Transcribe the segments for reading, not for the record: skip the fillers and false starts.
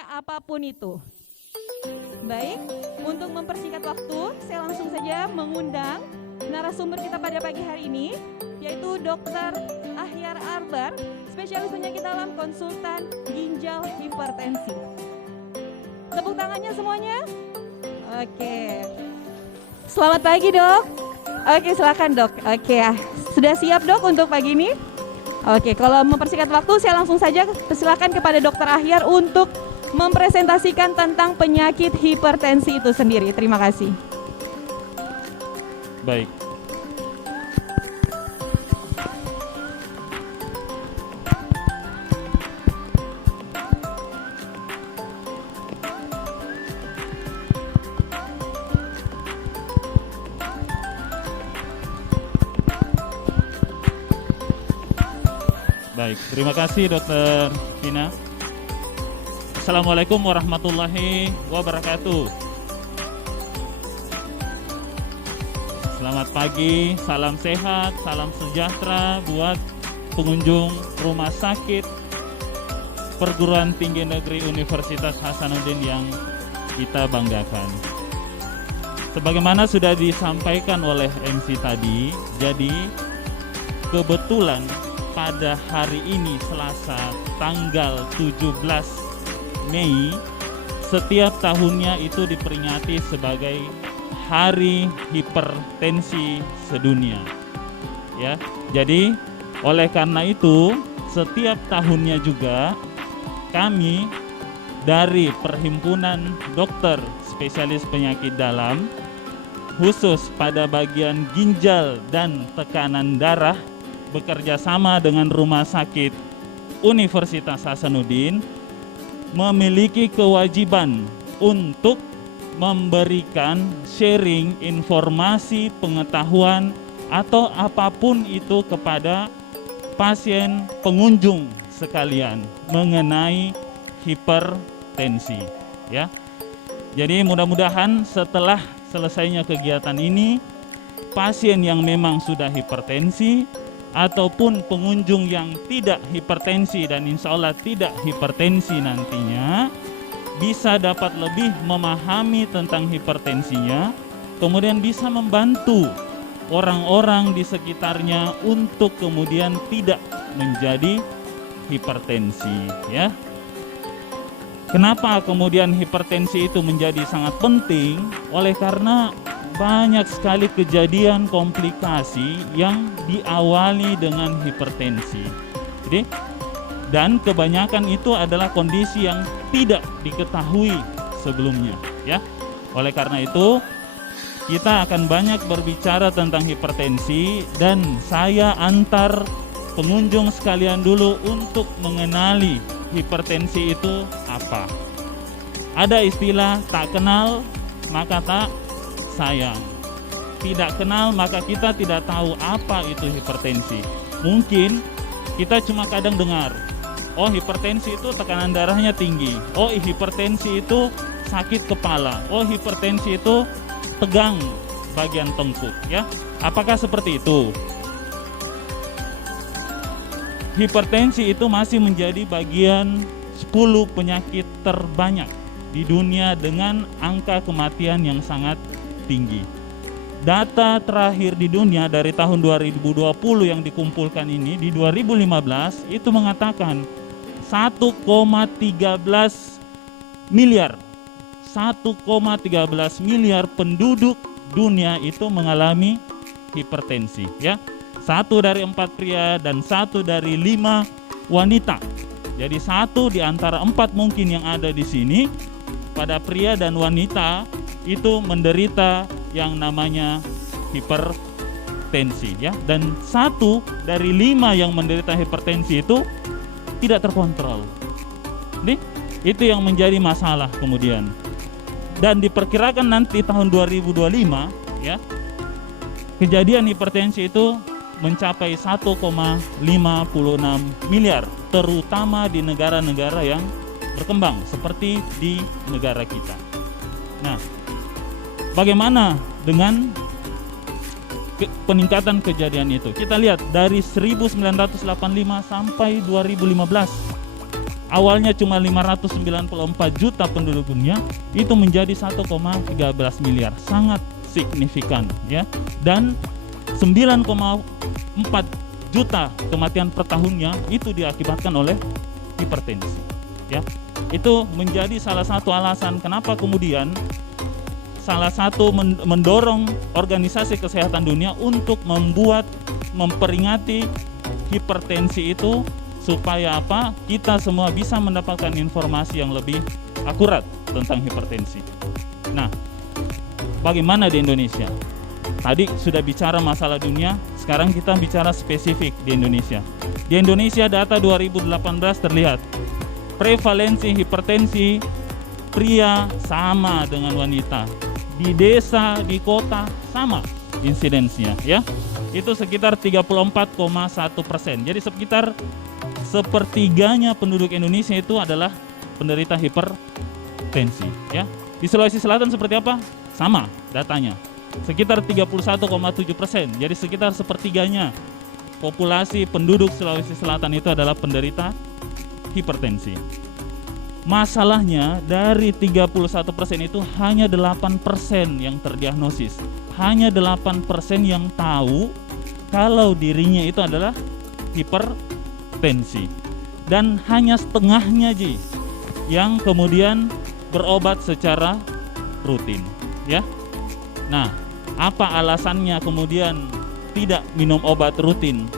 sebenarnya apapun itu. Baik, untuk mempersingkat waktu, saya langsung saja mengundang narasumber kita pada pagi hari ini, yaitu Dr. Ahyar Arbar, spesialis penyakit dalam, konsultan ginjal hipertensi. Tepuk tangannya semuanya. Oke. Selamat pagi, Dok. Oke, silakan, Dok. Oke, sudah siap, Dok, untuk pagi ini? Oke, kalau mempersingkat waktu, saya langsung saja silakan kepada Dr. Ahyar untuk mempresentasikan tentang penyakit hipertensi itu sendiri. Terima kasih. Baik. Baik, terima kasih Dr. Vina. Assalamualaikum warahmatullahi wabarakatuh. Selamat pagi, salam sehat, salam sejahtera buat pengunjung Rumah Sakit Perguruan Tinggi Negeri Universitas Hasanuddin yang kita banggakan. Sebagaimana sudah disampaikan oleh MC tadi, jadi kebetulan pada hari ini Selasa tanggal 17 Mei setiap tahunnya itu diperingati sebagai Hari Hipertensi Sedunia. Ya. Jadi oleh karena itu setiap tahunnya juga kami dari Perhimpunan Dokter Spesialis Penyakit Dalam khusus pada bagian ginjal dan tekanan darah bekerja sama dengan Rumah Sakit Universitas Hasanuddin memiliki kewajiban untuk memberikan sharing informasi, pengetahuan atau apapun itu kepada pasien pengunjung sekalian mengenai hipertensi, ya. Jadi mudah-mudahan setelah selesainya kegiatan ini, pasien yang memang sudah hipertensi ataupun pengunjung yang tidak hipertensi dan insya Allah tidak hipertensi nantinya bisa dapat lebih memahami tentang hipertensinya, kemudian bisa membantu orang-orang di sekitarnya untuk kemudian tidak menjadi hipertensi, ya. Kenapa kemudian hipertensi itu menjadi sangat penting? Oleh karena banyak sekali kejadian komplikasi yang diawali dengan hipertensi. Jadi, dan kebanyakan itu adalah kondisi yang tidak diketahui sebelumnya, ya. Oleh karena itu, kita akan banyak berbicara tentang hipertensi dan saya antar pengunjung sekalian dulu untuk mengenali hipertensi itu apa. Ada istilah tak kenal maka tak sayang. Tidak kenal maka kita tidak tahu apa itu hipertensi. Mungkin kita cuma kadang dengar, oh hipertensi itu tekanan darahnya tinggi. Oh hipertensi itu sakit kepala. Oh hipertensi itu tegang bagian tengkuk, ya. Apakah seperti itu? Hipertensi itu masih menjadi bagian 10 penyakit terbanyak di dunia dengan angka kematian yang sangat tinggi. Data terakhir di dunia dari tahun 2020 yang dikumpulkan ini di 2015 itu mengatakan 1,13 miliar 1,13 miliar penduduk dunia itu mengalami hipertensi, ya. 1 dari 4 pria dan 1 dari 5 wanita. Jadi 1 di antara 4 mungkin yang ada di sini pada pria dan wanita itu menderita yang namanya hipertensi, ya. Dan 1 dari 5 yang menderita hipertensi itu tidak terkontrol. Nih, itu yang menjadi masalah kemudian. Dan diperkirakan nanti tahun 2025, ya, kejadian hipertensi itu mencapai 1,56 miliar, terutama di negara-negara yang berkembang seperti di negara kita. Nah, bagaimana dengan peningkatan kejadian itu? Kita lihat dari 1985 sampai 2015 awalnya cuma 594 juta penduduk dunia, itu menjadi 1,13 miliar. Sangat signifikan ya. Dan 9,4 juta kematian per tahunnya itu diakibatkan oleh hipertensi ya. Itu menjadi salah satu alasan kenapa kemudian salah satu mendorong Organisasi Kesehatan Dunia untuk memperingati hipertensi itu, supaya apa? Kita semua bisa mendapatkan informasi yang lebih akurat tentang hipertensi. Nah, bagaimana di Indonesia? Tadi sudah bicara masalah dunia, sekarang kita bicara spesifik di Indonesia. Di Indonesia data 2018 terlihat prevalensi hipertensi pria sama dengan wanita. Di desa, di kota sama insidensinya ya. Itu sekitar 34,1%. Jadi sekitar sepertiganya penduduk Indonesia itu adalah penderita hipertensi ya. Di Sulawesi Selatan seperti apa? Sama datanya. Sekitar 31,7%. Jadi sekitar sepertiganya populasi penduduk Sulawesi Selatan itu adalah penderita hipertensi. Masalahnya dari 31% itu hanya 8% yang terdiagnosis. Hanya 8% yang tahu kalau dirinya itu adalah hipertensi. Dan hanya setengahnya yang kemudian berobat secara rutin ya. Nah, apa alasannya kemudian tidak minum obat rutin?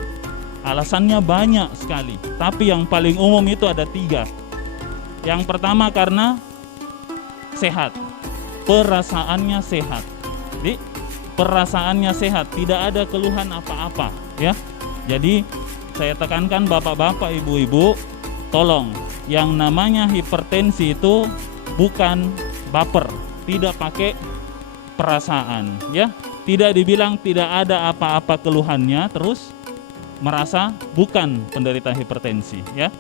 Alasannya banyak sekali, tapi yang paling umum itu ada 3. Yang pertama karena sehat, perasaannya sehat. Jadi perasaannya sehat, tidak ada keluhan apa-apa ya. Jadi saya tekankan bapak-bapak, ibu-ibu, tolong yang namanya hipertensi itu bukan baper, tidak pakai perasaan ya. Tidak dibilang tidak ada apa-apa keluhannya terus merasa bukan penderita hipertensi ya.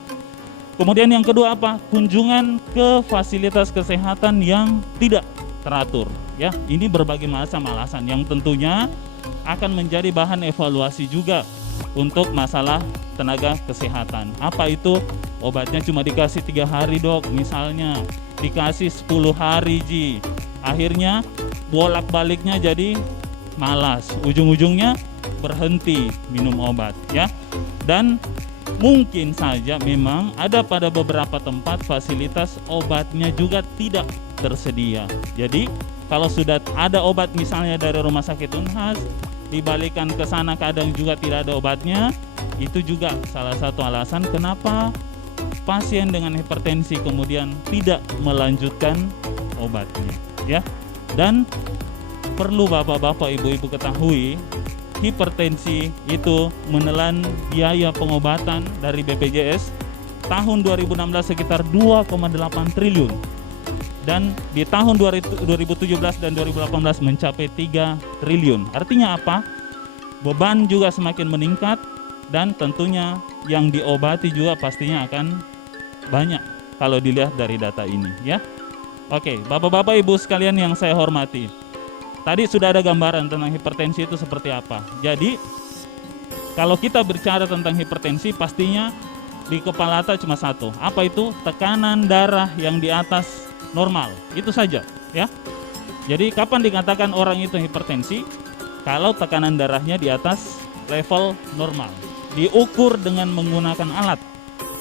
Kemudian yang kedua apa? Kunjungan ke fasilitas kesehatan yang tidak teratur ya. Ini berbagai macam alasan yang tentunya akan menjadi bahan evaluasi juga untuk masalah tenaga kesehatan. Apa itu? Obatnya cuma dikasih 3 hari dok, misalnya dikasih 10 hari akhirnya bolak-baliknya jadi malas, ujung-ujungnya berhenti minum obat ya. Dan mungkin saja memang ada pada beberapa tempat fasilitas obatnya juga tidak tersedia. Jadi kalau sudah ada obat misalnya dari rumah sakit Unhas, dibalikan ke sana kadang juga tidak ada obatnya. Itu juga salah satu alasan kenapa pasien dengan hipertensi kemudian tidak melanjutkan obatnya ya. Dan perlu bapak-bapak, ibu-ibu ketahui, hipertensi itu menelan biaya pengobatan dari BPJS tahun 2016 sekitar 2,8 triliun. Dan di tahun 2017 dan 2018 mencapai 3 triliun. Artinya apa? Beban juga semakin meningkat dan tentunya yang diobati juga pastinya akan banyak kalau dilihat dari data ini ya. Oke, bapak-bapak, ibu sekalian yang saya hormati. Tadi sudah ada gambaran tentang hipertensi itu seperti apa. Jadi kalau kita bicara tentang hipertensi pastinya di kepala kita cuma satu. Apa itu? Tekanan darah yang di atas normal. Itu saja ya. Jadi kapan dikatakan orang itu hipertensi? Kalau tekanan darahnya di atas level normal. Diukur dengan menggunakan alat.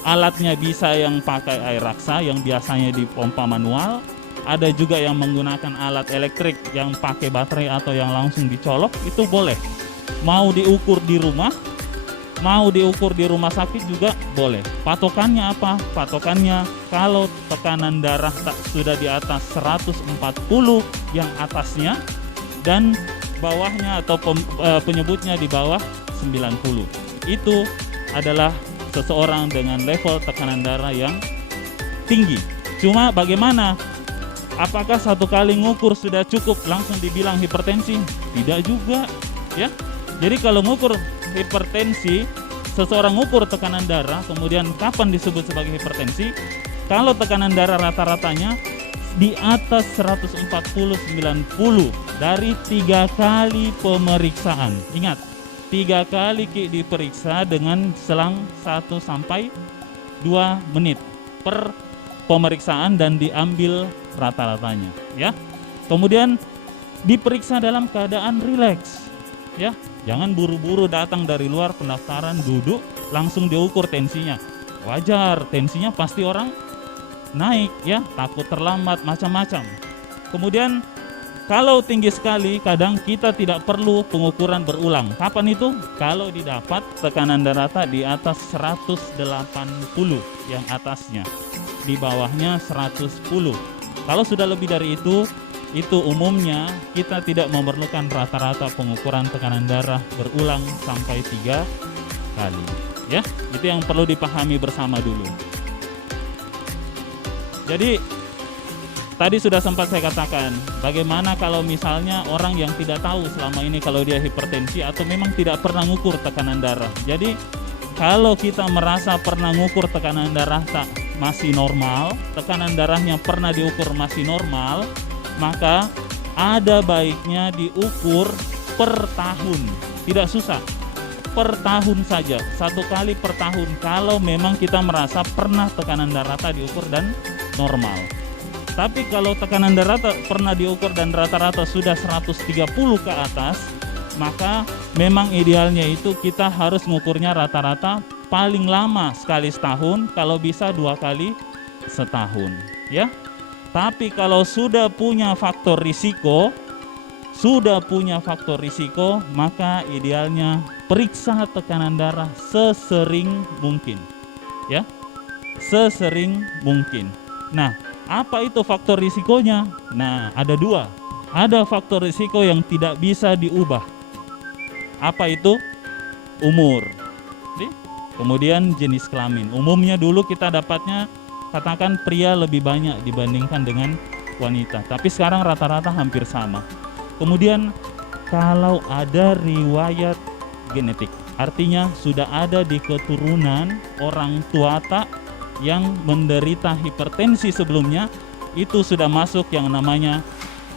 Alatnya bisa yang pakai air raksa yang biasanya dipompa manual. Ada juga yang menggunakan alat elektrik yang pakai baterai atau yang langsung dicolok, itu boleh. Mau diukur di rumah, mau diukur di rumah sakit juga boleh. Patokannya apa? Patokannya kalau tekanan darah sudah di atas 140 yang atasnya dan bawahnya atau penyebutnya di bawah 90. Itu adalah seseorang dengan level tekanan darah yang tinggi. Cuma bagaimana? Apakah satu kali ngukur sudah cukup langsung dibilang hipertensi? Tidak juga ya. Jadi kalau ngukur hipertensi, seseorang ngukur tekanan darah, kemudian kapan disebut sebagai hipertensi? Kalau tekanan darah rata-ratanya di atas 140-90 dari 3 kali pemeriksaan. Ingat, 3 kali diperiksa dengan selang 1 sampai 2 menit. per pemeriksaan dan diambil rata-ratanya ya. Kemudian diperiksa dalam keadaan rileks ya. Jangan buru-buru datang dari luar pendaftaran, duduk langsung diukur tensinya. Wajar, tensinya pasti orang naik ya, takut terlambat macam-macam. Kemudian kalau tinggi sekali kadang kita tidak perlu pengukuran berulang. Kapan itu? Kalau didapat tekanan darah di atas 180 yang atasnya, di bawahnya 110. Kalau sudah lebih dari itu umumnya kita tidak memerlukan rata-rata pengukuran tekanan darah berulang sampai 3 kali ya. Itu yang perlu dipahami bersama dulu. Jadi tadi sudah sempat saya katakan, bagaimana kalau misalnya orang yang tidak tahu selama ini kalau dia hipertensi atau memang tidak pernah ngukur tekanan darah. Jadi kalau kita merasa pernah ngukur tekanan darah masih normal, tekanan darahnya pernah diukur masih normal, maka ada baiknya diukur per tahun. Tidak susah, per tahun saja, 1 kali per tahun kalau memang kita merasa pernah tekanan darah diukur dan normal. Tapi kalau tekanan darah pernah diukur dan rata-rata sudah 130 ke atas, maka memang idealnya itu kita harus mengukurnya rata-rata paling lama sekali setahun, kalau bisa 2 kali setahun ya. Tapi kalau sudah punya faktor risiko, maka idealnya periksa tekanan darah sesering mungkin ya, sesering mungkin. Nah, apa itu faktor risikonya? Nah, ada 2. Ada faktor risiko yang tidak bisa diubah. Apa itu? Umur. Kemudian jenis kelamin. Umumnya dulu kita dapatnya katakan pria lebih banyak dibandingkan dengan wanita. Tapi sekarang rata-rata hampir sama. Kemudian kalau ada riwayat genetik, artinya sudah ada di keturunan orang tua yang menderita hipertensi sebelumnya, itu sudah masuk yang namanya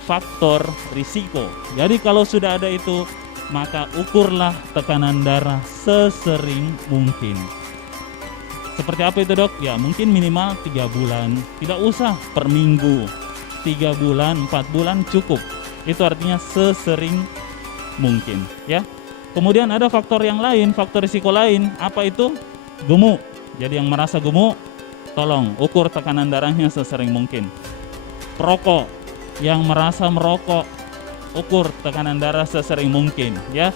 faktor risiko. Jadi kalau sudah ada itu, maka ukurlah tekanan darah sesering mungkin. Seperti apa itu dok? Ya mungkin minimal 3 bulan, tidak usah per minggu, 3 bulan, 4 bulan cukup. Itu artinya sesering mungkin ya. Kemudian ada faktor yang lain, faktor risiko lain. Apa itu? Gemuk. Jadi yang merasa gemuk, tolong ukur tekanan darahnya sesering mungkin. Perokok, yang merasa merokok, ukur tekanan darah sesering mungkin ya.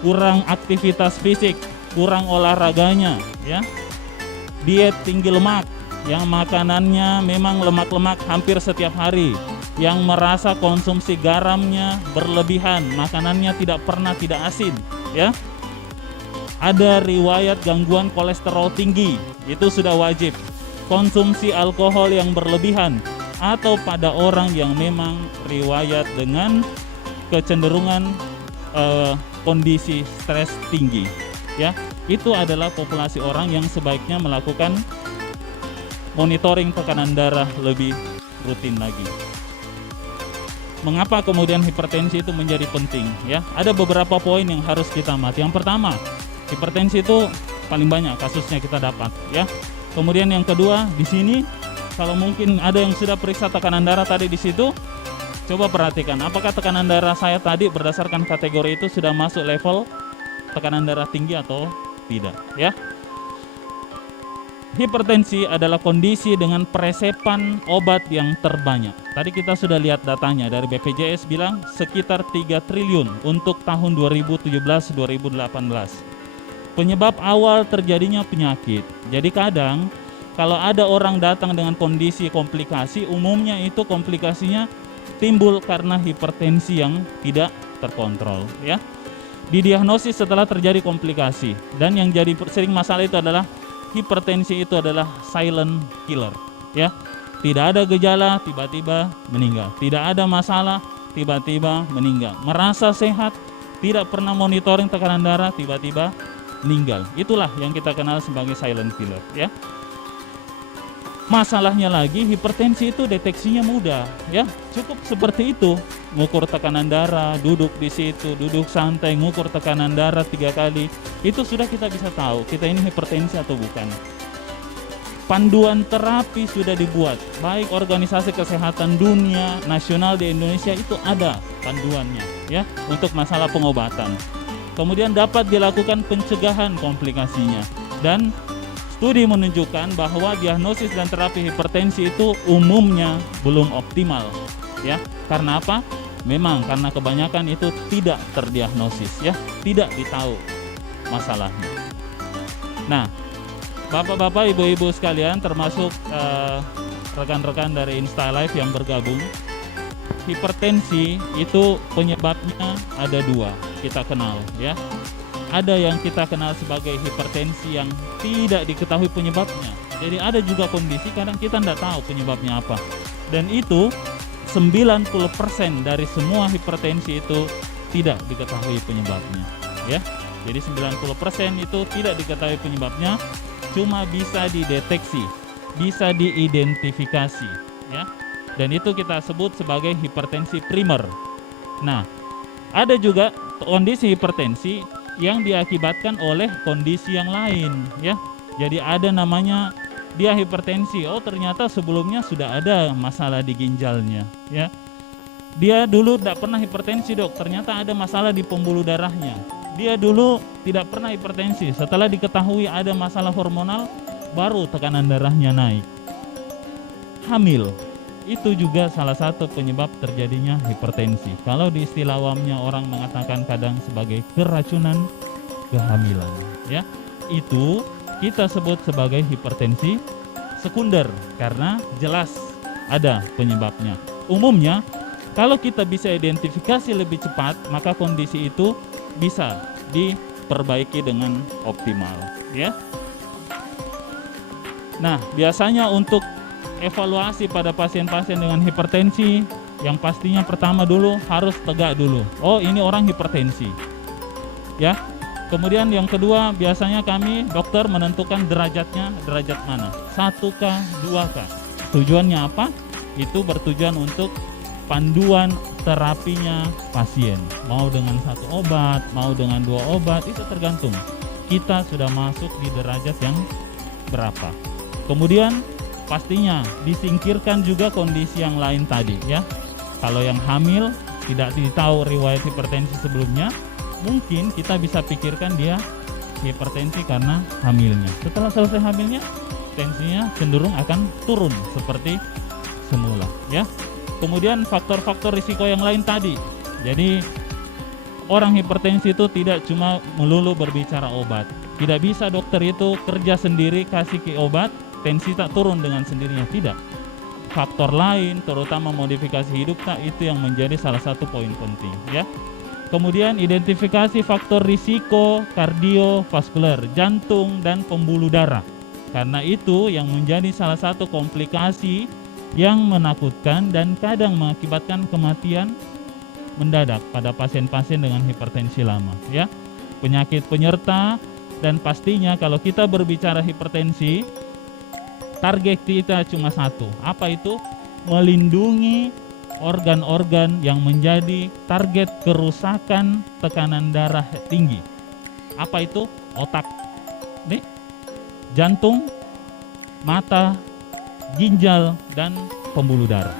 Kurang aktivitas fisik, kurang olahraganya ya. Diet tinggi lemak, yang makanannya memang lemak-lemak hampir setiap hari, yang merasa konsumsi garamnya berlebihan, makanannya tidak pernah tidak asin ya. Ada riwayat gangguan kolesterol tinggi, itu sudah wajib. Konsumsi alkohol yang berlebihan, atau pada orang yang memang riwayat dengan kecenderungan kondisi stres tinggi ya. Itu adalah populasi orang yang sebaiknya melakukan monitoring tekanan darah lebih rutin lagi. Mengapa kemudian hipertensi itu menjadi penting ya? Ada beberapa poin yang harus kita amati. Yang pertama, hipertensi itu paling banyak kasusnya kita dapat ya. Kemudian yang kedua, di sini kalau mungkin ada yang sudah periksa tekanan darah tadi di situ, coba perhatikan apakah tekanan darah saya tadi berdasarkan kategori itu sudah masuk level tekanan darah tinggi atau tidak ya. Hipertensi adalah kondisi dengan peresepan obat yang terbanyak. Tadi kita sudah lihat datanya dari BPJS bilang sekitar 3 triliun untuk tahun 2017-2018. Penyebab awal terjadinya penyakit. Jadi kadang kalau ada orang datang dengan kondisi komplikasi, umumnya itu komplikasinya timbul karena hipertensi yang tidak terkontrol ya. Didiagnosis setelah terjadi komplikasi, dan yang jadi sering masalah itu adalah hipertensi itu adalah silent killer ya. Tidak ada gejala tiba-tiba meninggal, tidak ada masalah tiba-tiba meninggal, merasa sehat, tidak pernah monitoring tekanan darah tiba-tiba meninggal. Itulah yang kita kenal sebagai silent killer ya. Masalahnya lagi, hipertensi itu deteksinya mudah ya. Cukup seperti itu, ngukur tekanan darah, duduk di situ, duduk santai, ngukur tekanan darah 3 kali, itu sudah kita bisa tahu kita ini hipertensi atau bukan. panduan terapi sudah dibuat, baik organisasi kesehatan dunia, nasional di Indonesia itu ada panduannya ya untuk masalah pengobatan. Kemudian dapat dilakukan pencegahan komplikasinya, dan studi menunjukkan bahwa diagnosis dan terapi hipertensi itu umumnya belum optimal ya. Karena apa? Memang karena kebanyakan itu tidak terdiagnosis ya, tidak ditahu masalahnya. Nah, Bapak-bapak, ibu-ibu sekalian, termasuk rekan-rekan dari InstaLife yang bergabung, hipertensi itu penyebabnya ada dua, kita kenal ya. Ada yang kita kenal sebagai hipertensi yang tidak diketahui penyebabnya. Jadi ada juga kondisi kadang kita tidak tahu penyebabnya apa. Dan itu 90% dari semua hipertensi itu tidak diketahui penyebabnya ya. Jadi 90% itu tidak diketahui penyebabnya, cuma bisa dideteksi, bisa diidentifikasi ya. Dan itu kita sebut sebagai hipertensi primer. Nah, ada juga kondisi hipertensi yang diakibatkan oleh kondisi yang lain ya. Jadi ada namanya dia hipertensi, oh ternyata sebelumnya sudah ada masalah di ginjalnya ya. Dia dulu tidak pernah hipertensi dok, ternyata ada masalah di pembuluh darahnya. Dia dulu tidak pernah hipertensi, setelah diketahui ada masalah hormonal, baru tekanan darahnya naik. Hamil, itu juga salah satu penyebab terjadinya hipertensi. Kalau di istilah awamnya orang mengatakan kadang sebagai keracunan kehamilan ya. Itu kita sebut sebagai hipertensi sekunder karena jelas ada penyebabnya. Umumnya kalau kita bisa identifikasi lebih cepat, maka kondisi itu bisa diperbaiki dengan optimal ya. Nah, biasanya untuk evaluasi pada pasien-pasien dengan hipertensi, yang pastinya pertama dulu harus tegak dulu. Oh, ini orang hipertensi. Ya. Kemudian yang kedua, biasanya kami dokter menentukan derajatnya, derajat mana? 1K, 2K. Tujuannya apa? Itu bertujuan untuk panduan terapinya pasien. Mau dengan 1 obat, mau dengan 2 obat, itu tergantung kita sudah masuk di derajat yang berapa. Kemudian pastinya disingkirkan juga kondisi yang lain tadi ya. Kalau yang hamil tidak ditahu riwayat hipertensi sebelumnya, mungkin kita bisa pikirkan dia hipertensi karena hamilnya. Setelah selesai hamilnya, tensinya cenderung akan turun seperti semula ya. Kemudian faktor-faktor risiko yang lain tadi. Jadi orang hipertensi itu tidak cuma melulu berbicara obat. Tidak bisa dokter itu kerja sendiri kasih ke obat, tensi tak turun dengan sendirinya, tidak. Faktor lain terutama modifikasi hidup itu yang menjadi salah satu poin penting ya. Kemudian identifikasi faktor risiko kardiovaskuler, jantung dan pembuluh darah. Karena itu yang menjadi salah satu komplikasi yang menakutkan dan kadang mengakibatkan kematian mendadak pada pasien-pasien dengan hipertensi lama ya. Penyakit penyerta, dan pastinya kalau kita berbicara hipertensi, target kita cuma satu. Apa itu? Melindungi organ-organ yang menjadi target kerusakan tekanan darah tinggi. Apa itu? Otak, nih, jantung, mata, ginjal, dan pembuluh darah.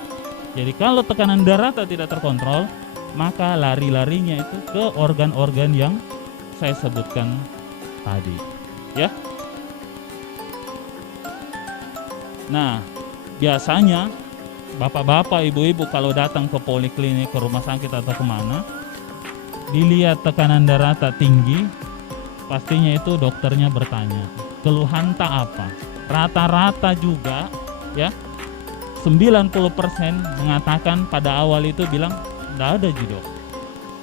Jadi kalau tekanan darah tidak terkontrol, maka lari-larinya itu ke organ-organ yang saya sebutkan tadi ya. Nah, biasanya bapak-bapak, ibu-ibu kalau datang ke poliklinik, ke rumah sakit atau kemana, dilihat tekanan darah tak tinggi, pastinya itu dokternya bertanya, keluhan tak apa? Rata-rata juga ya 90% mengatakan pada awal itu bilang enggak ada ji dok,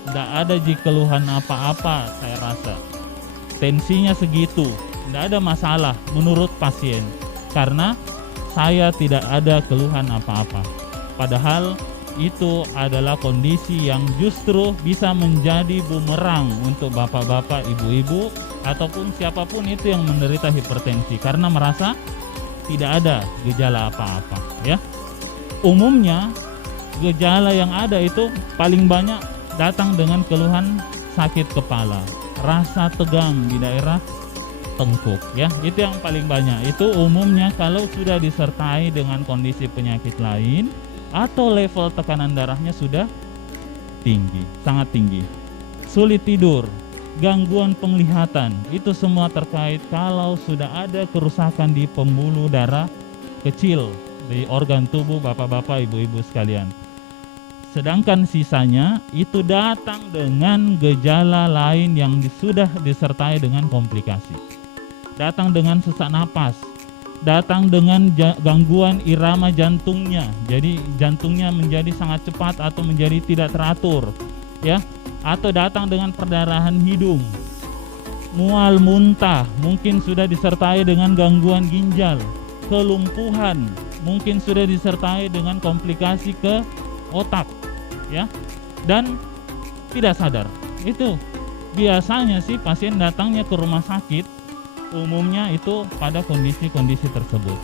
enggak ada ji keluhan apa-apa, saya rasa tensinya segitu, enggak ada masalah menurut pasien karena saya tidak ada keluhan apa-apa. Padahal itu adalah kondisi yang justru bisa menjadi bumerang untuk bapak-bapak, ibu-ibu ataupun siapapun itu yang menderita hipertensi karena merasa tidak ada gejala apa-apa ya. Umumnya gejala yang ada itu paling banyak datang dengan keluhan sakit kepala, rasa tegang di daerah tengkuk ya. Itu yang paling banyak. Itu umumnya kalau sudah disertai dengan kondisi penyakit lain atau level tekanan darahnya sudah tinggi, sangat tinggi. Sulit tidur, gangguan penglihatan, itu semua terkait kalau sudah ada kerusakan di pembuluh darah kecil di organ tubuh bapak-bapak, ibu-ibu sekalian. Sedangkan sisanya itu datang dengan gejala lain yang sudah disertai dengan komplikasi. Datang dengan sesak napas, datang dengan gangguan irama jantungnya. Jadi jantungnya menjadi sangat cepat atau menjadi tidak teratur, ya. Atau datang dengan perdarahan hidung, mual muntah, mungkin sudah disertai dengan gangguan ginjal, kelumpuhan, mungkin sudah disertai dengan komplikasi ke otak, ya, dan tidak sadar. Itu biasanya sih pasien datangnya ke rumah sakit umumnya itu pada kondisi-kondisi tersebut.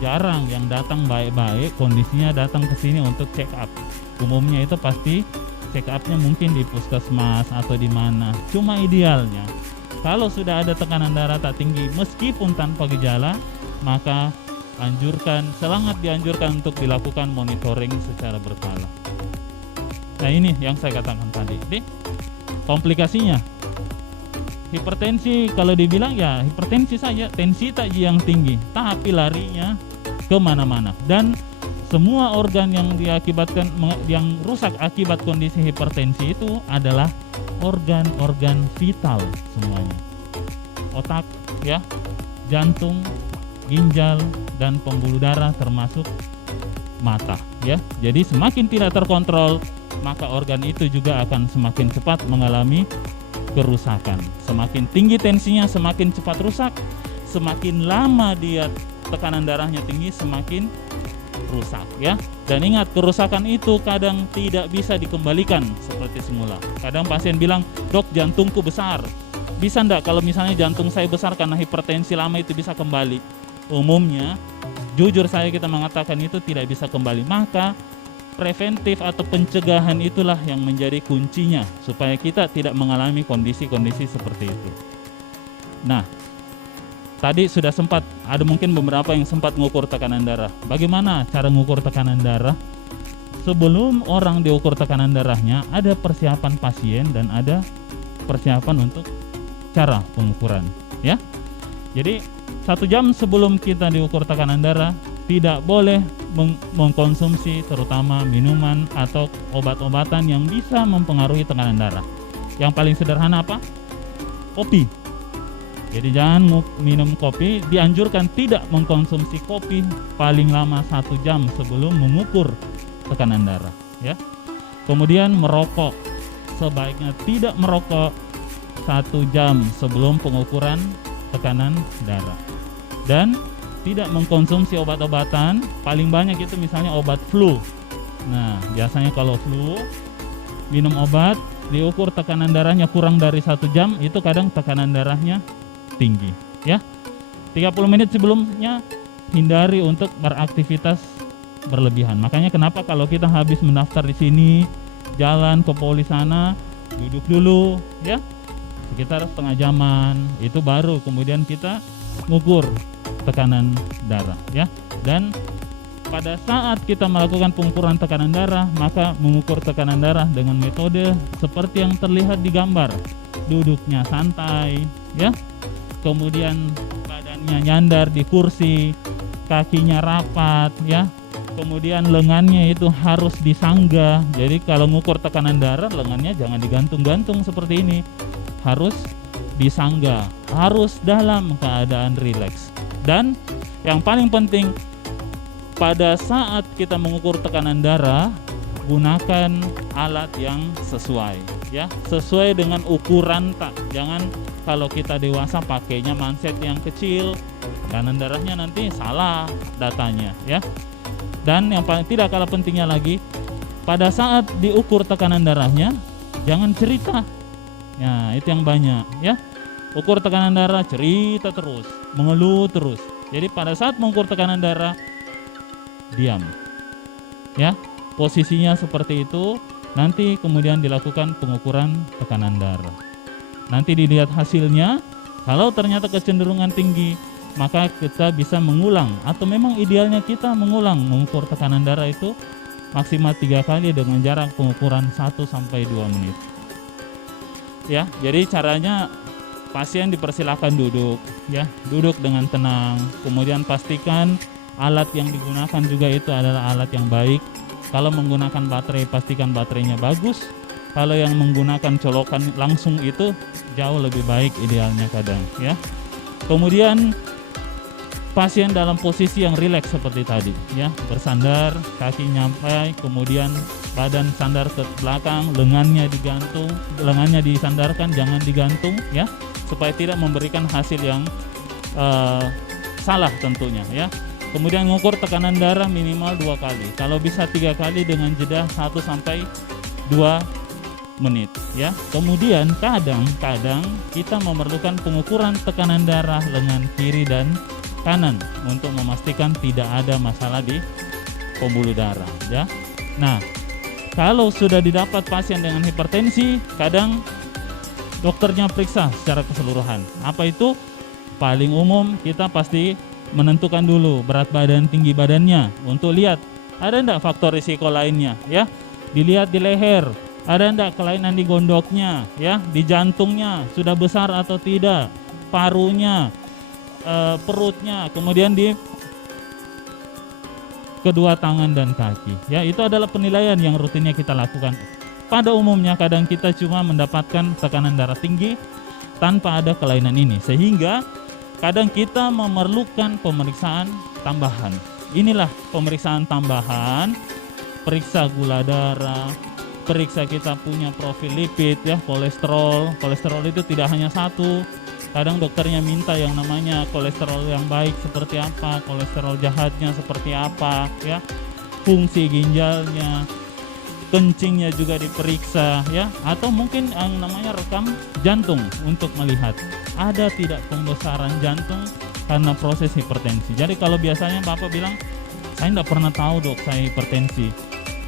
Jarang yang datang baik-baik, kondisinya datang ke sini untuk check up. Umumnya itu pasti check upnya mungkin di puskesmas atau di mana. Cuma idealnya kalau sudah ada tekanan darah tak tinggi meskipun tanpa gejala, maka sangat dianjurkan untuk dilakukan monitoring secara berkala. Nah, ini yang saya katakan tadi. Jadi, komplikasinya hipertensi, kalau dibilang ya hipertensi saja, tensi tak yang tinggi, tapi larinya kemana-mana. Dan semua organ yang yang rusak akibat kondisi hipertensi itu adalah organ-organ vital semuanya. Otak, ya, jantung, ginjal, dan pembuluh darah termasuk mata, ya. Jadi semakin tidak terkontrol, maka organ itu juga akan semakin cepat mengalami kerusakan. Semakin tinggi tensinya semakin cepat rusak, semakin lama dia tekanan darahnya tinggi semakin rusak, ya. Dan ingat, kerusakan itu kadang tidak bisa dikembalikan seperti semula. Kadang pasien bilang, "Dok, jantungku besar." Bisa enggak kalau misalnya jantung saya besar karena hipertensi lama itu bisa kembali? Umumnya, jujur kita mengatakan itu tidak bisa kembali. Maka preventif atau pencegahan itulah yang menjadi kuncinya supaya kita tidak mengalami kondisi-kondisi seperti itu. Nah, tadi sudah sempat ada mungkin beberapa yang sempat mengukur tekanan darah. Bagaimana cara mengukur tekanan darah? Sebelum orang diukur tekanan darahnya, ada persiapan pasien dan ada persiapan untuk cara pengukuran, ya. Jadi 1 jam sebelum kita diukur tekanan darah, tidak boleh mengkonsumsi terutama minuman atau obat-obatan yang bisa mempengaruhi tekanan darah. Yang paling sederhana apa? Kopi. Jadi jangan minum kopi, dianjurkan tidak mengkonsumsi kopi paling lama 1 jam sebelum mengukur tekanan darah, ya. Kemudian merokok, sebaiknya tidak merokok 1 jam sebelum pengukuran tekanan darah. Dan tidak mengkonsumsi obat-obatan, paling banyak itu misalnya obat flu. Nah, biasanya kalau flu minum obat, diukur tekanan darahnya kurang dari 1 jam, itu kadang tekanan darahnya tinggi, ya. 30 menit sebelumnya hindari untuk beraktivitas berlebihan. Makanya kenapa kalau kita habis mendaftar di sini, jalan ke poli sana, duduk dulu, ya, sekitar setengah jaman, itu baru kemudian kita mengukur tekanan darah, ya. Dan pada saat kita melakukan pengukuran tekanan darah, maka mengukur tekanan darah dengan metode seperti yang terlihat di gambar. Duduknya santai, ya. Kemudian badannya nyandar di kursi, kakinya rapat, ya. Kemudian lengannya itu harus disangga. Jadi kalau mengukur tekanan darah, lengannya jangan digantung-gantung seperti ini. Harus disangga, harus dalam keadaan rileks. Dan yang paling penting, pada saat kita mengukur tekanan darah, gunakan alat yang sesuai, ya, sesuai dengan ukuran tak. Jangan kalau kita dewasa pakainya manset yang kecil, tekanan darahnya nanti salah datanya, ya. Dan yang paling tidak kalah pentingnya lagi, pada saat diukur tekanan darahnya, jangan cerita. Ya, itu yang banyak, ya. Ukur tekanan darah, cerita terus, mengeluh terus. Jadi pada saat mengukur tekanan darah, diam, ya. Posisinya seperti itu. Nanti kemudian dilakukan pengukuran tekanan darah. Nanti dilihat hasilnya. Kalau ternyata kecenderungan tinggi, maka kita bisa mengulang, atau memang idealnya kita mengulang mengukur tekanan darah itu maksimal 3 kali dengan jarak pengukuran 1 sampai 2 menit. Ya, jadi caranya pasien dipersilakan duduk, ya, duduk dengan tenang. Kemudian pastikan alat yang digunakan juga itu adalah alat yang baik. Kalau menggunakan baterai, pastikan baterainya bagus. Kalau yang menggunakan colokan langsung itu jauh lebih baik idealnya kadang, ya. Kemudian pasien dalam posisi yang rileks seperti tadi, ya, bersandar, kaki nyampai, kemudian badan sandar ke belakang, lengannya digantung, lengannya disandarkan, jangan digantung, ya, supaya tidak memberikan hasil yang salah tentunya, ya. Kemudian mengukur tekanan darah minimal 2 kali, kalau bisa 3 kali dengan jeda 1 sampai 2 menit, ya. Kemudian kadang kita memerlukan pengukuran tekanan darah lengan kiri dan kanan untuk memastikan tidak ada masalah di pembuluh darah, ya. Nah, kalau sudah didapat pasien dengan hipertensi, kadang dokternya periksa secara keseluruhan. Apa itu? Paling umum kita pasti menentukan dulu berat badan, tinggi badannya, untuk lihat ada enggak faktor risiko lainnya, ya. Dilihat di leher, ada enggak kelainan di gondoknya, ya, di jantungnya sudah besar atau tidak, parunya, perutnya, kemudian di kedua tangan dan kaki, ya. Itu adalah penilaian yang rutinnya kita lakukan. Pada umumnya kadang kita cuma mendapatkan tekanan darah tinggi tanpa ada kelainan ini, sehingga kadang kita memerlukan pemeriksaan tambahan. Inilah pemeriksaan tambahan, periksa gula darah, periksa kita punya profil lipid, ya, kolesterol. Kolesterol itu tidak hanya satu. Kadang dokternya minta yang namanya kolesterol yang baik seperti apa, kolesterol jahatnya seperti apa, ya. Fungsi ginjalnya, kencingnya juga diperiksa, ya. Atau mungkin yang namanya rekam jantung untuk melihat ada tidak pembesaran jantung karena proses hipertensi. Jadi kalau biasanya Bapak bilang, saya tidak pernah tahu dok saya hipertensi.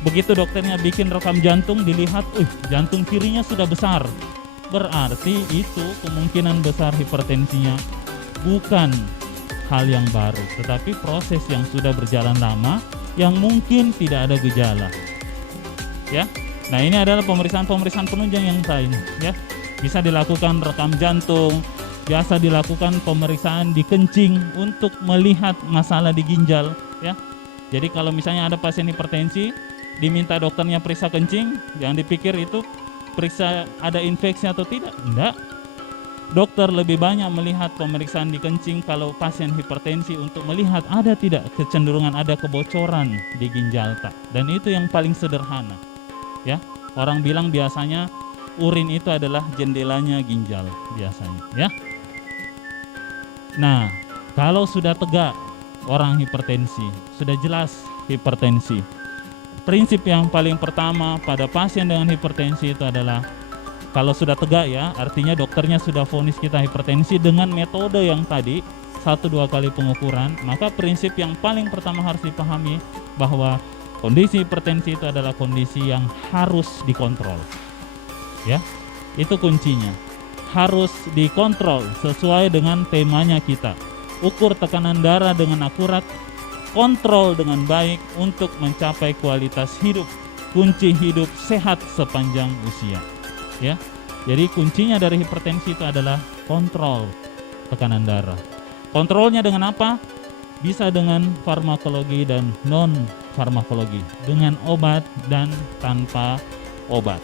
Begitu dokternya bikin rekam jantung, dilihat, jantung kirinya sudah besar. Berarti itu kemungkinan besar hipertensinya bukan hal yang baru, tetapi proses yang sudah berjalan lama yang mungkin tidak ada gejala, ya. Nah, ini adalah pemeriksaan penunjang yang lain, ya. Bisa dilakukan rekam jantung, biasa dilakukan pemeriksaan di kencing untuk melihat masalah di ginjal, ya. Jadi kalau misalnya ada pasien hipertensi, diminta dokternya periksa kencing, jangan dipikir itu periksa ada infeksi atau tidak. Enggak. Dokter lebih banyak melihat pemeriksaan di kencing kalau pasien hipertensi untuk melihat ada tidak kecenderungan ada kebocoran di ginjal tak. Dan itu yang paling sederhana, ya. Orang bilang biasanya urin itu adalah jendelanya ginjal biasanya, ya. Nah, kalau sudah tegak orang hipertensi, sudah jelas hipertensi, prinsip yang paling pertama pada pasien dengan hipertensi itu adalah, kalau sudah tegak, ya, artinya dokternya sudah vonis kita hipertensi dengan metode yang tadi 1-2 kali pengukuran, maka prinsip yang paling pertama harus dipahami bahwa kondisi hipertensi itu adalah kondisi yang harus dikontrol, ya. Itu kuncinya, harus dikontrol sesuai dengan temanya kita. Ukur tekanan darah dengan akurat, kontrol dengan baik untuk mencapai kualitas hidup, kunci hidup sehat sepanjang usia, ya. Jadi kuncinya dari hipertensi itu adalah kontrol tekanan darah. Kontrolnya dengan apa? Bisa dengan farmakologi dan non farmakologi, dengan obat dan tanpa obat.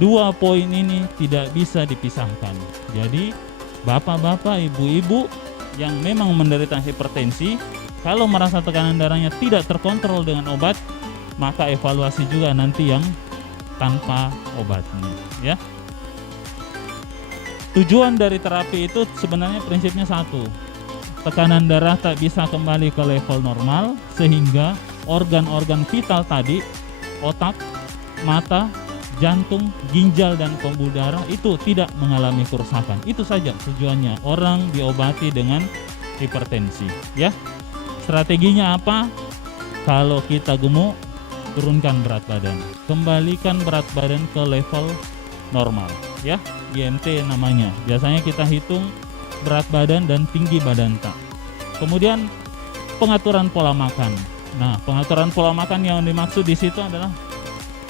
2 poin ini tidak bisa dipisahkan. Jadi bapak-bapak, ibu-ibu yang memang menderita hipertensi, kalau merasa tekanan darahnya tidak terkontrol dengan obat, maka evaluasi juga nanti yang tanpa obatnya, ya. Tujuan dari terapi itu sebenarnya prinsipnya satu. Tekanan darah tak bisa kembali ke level normal sehingga organ-organ vital tadi, otak, mata, jantung, ginjal, dan pembuluh darah itu tidak mengalami kerusakan. Itu saja tujuannya orang diobati dengan hipertensi, ya. Strateginya apa? Kalau kita gemuk, turunkan berat badan, kembalikan berat badan ke level normal, ya. IMT namanya. Biasanya kita hitung berat badan dan tinggi badan tak. Kemudian pengaturan pola makan. Nah, pengaturan pola makan yang dimaksud di situ adalah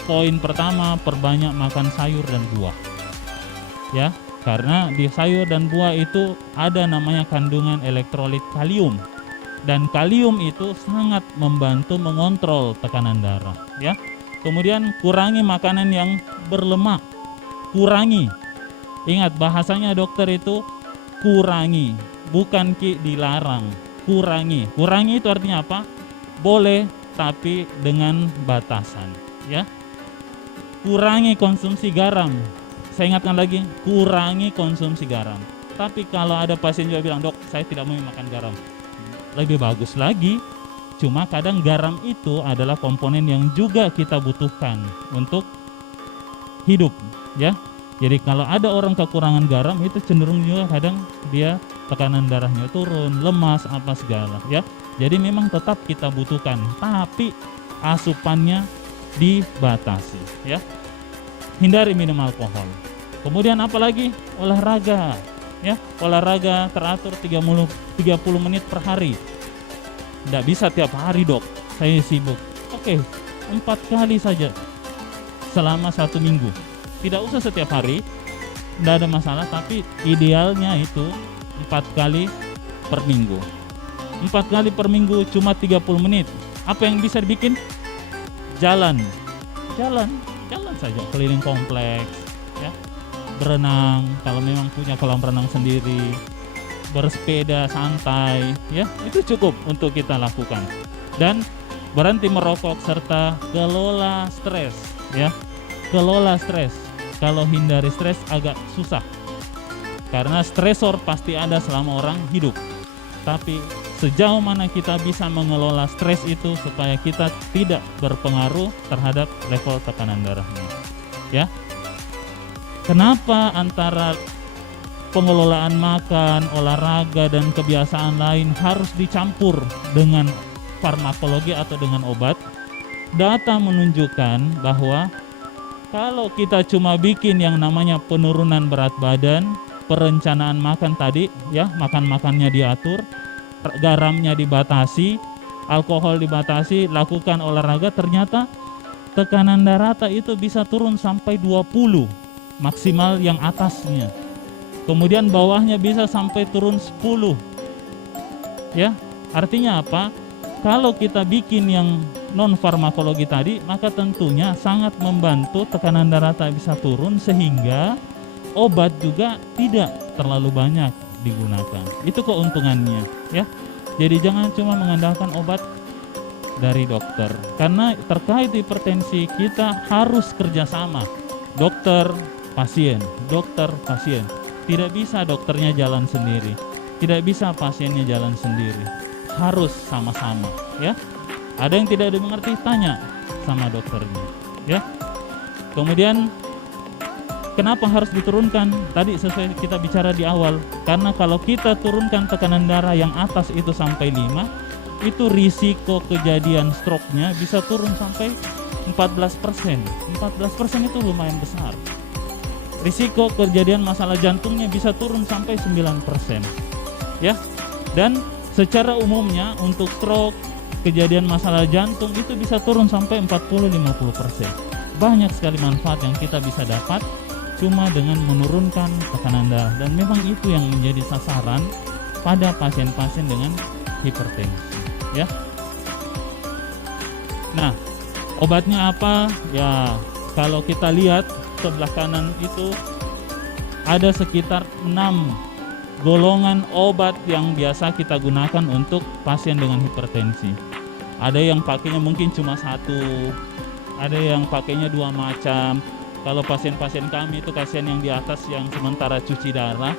poin pertama, perbanyak makan sayur dan buah. Ya, karena di sayur dan buah itu ada namanya kandungan elektrolit kalium. Dan kalium itu sangat membantu mengontrol tekanan darah, ya. Kemudian kurangi makanan yang berlemak. Kurangi. Ingat bahasanya dokter itu kurangi, bukan dilarang. Kurangi. Kurangi itu artinya apa? Boleh tapi dengan batasan, ya. Kurangi konsumsi garam. Saya ingatkan lagi, kurangi konsumsi garam. Tapi kalau ada pasien juga bilang, "Dok, saya tidak mau makan garam." Lebih bagus lagi. Cuma kadang garam itu adalah komponen yang juga kita butuhkan untuk hidup, ya. Jadi kalau ada orang kekurangan garam itu cenderung juga kadang dia tekanan darahnya turun, lemas, apa segala, ya. Jadi memang tetap kita butuhkan, tapi asupannya dibatasi, ya. Hindari minum alkohol. Kemudian apalagi? Olahraga, ya. Olahraga teratur 30 menit per hari. Tidak bisa tiap hari, Dok, saya sibuk. Oke, 4 kali saja selama 1 minggu. Tidak usah setiap hari, tidak ada masalah, tapi idealnya itu 4 kali per minggu. 4 kali per minggu cuma 30 menit. Apa yang bisa dibikin? Jalan saja keliling kompleks, ya. Berenang kalau memang punya kolam renang sendiri, bersepeda santai, ya. Itu cukup untuk kita lakukan. Dan berhenti merokok serta kelola stres, ya. Kelola stres. Kalau hindari stres agak susah. Karena stresor pasti ada selama orang hidup. Tapi sejauh mana kita bisa mengelola stres itu supaya kita tidak berpengaruh terhadap level tekanan darahnya, ya. Kenapa antara pengelolaan makan, olahraga, dan kebiasaan lain harus dicampur dengan farmakologi atau dengan obat? Data menunjukkan bahwa kalau kita cuma bikin yang namanya penurunan berat badan, perencanaan makan tadi, ya, makan-makannya diatur, garamnya dibatasi, alkohol dibatasi, lakukan olahraga, ternyata tekanan darah itu bisa turun sampai 20, maksimal yang atasnya. Kemudian bawahnya bisa sampai turun 10. Ya, artinya apa? Kalau kita bikin yang non farmakologi tadi, maka tentunya sangat membantu tekanan darah bisa turun sehingga obat juga tidak terlalu banyak digunakan. Itu keuntungannya, ya. Jadi jangan cuma mengandalkan obat dari dokter. Karena terkait hipertensi kita harus kerjasama. Dokter, pasien, dokter, pasien. Tidak bisa dokternya jalan sendiri. Tidak bisa pasiennya jalan sendiri. Harus sama-sama, ya. Ada yang tidak dimengerti, tanya sama dokternya, ya. Kemudian kenapa harus diturunkan? Tadi sesuai kita bicara di awal, karena kalau kita turunkan tekanan darah yang atas itu sampai 5, itu risiko kejadian stroke-nya bisa turun sampai 14%. 14% itu lumayan besar. Risiko kejadian masalah jantungnya bisa turun sampai 9%. Ya. Dan secara umumnya untuk stroke, kejadian masalah jantung itu bisa turun sampai 40-50%. Banyak sekali manfaat yang kita bisa dapat cuma dengan menurunkan tekanan darah, dan memang itu yang menjadi sasaran pada pasien-pasien dengan hipertensi, ya. Nah, obatnya apa? Ya, kalau kita lihat sebelah kanan itu ada sekitar 6 golongan obat yang biasa kita gunakan untuk pasien dengan hipertensi. Ada yang pakainya mungkin cuma 1, ada yang pakainya 2 macam. Kalau pasien-pasien kami itu pasien yang di atas yang sementara cuci darah,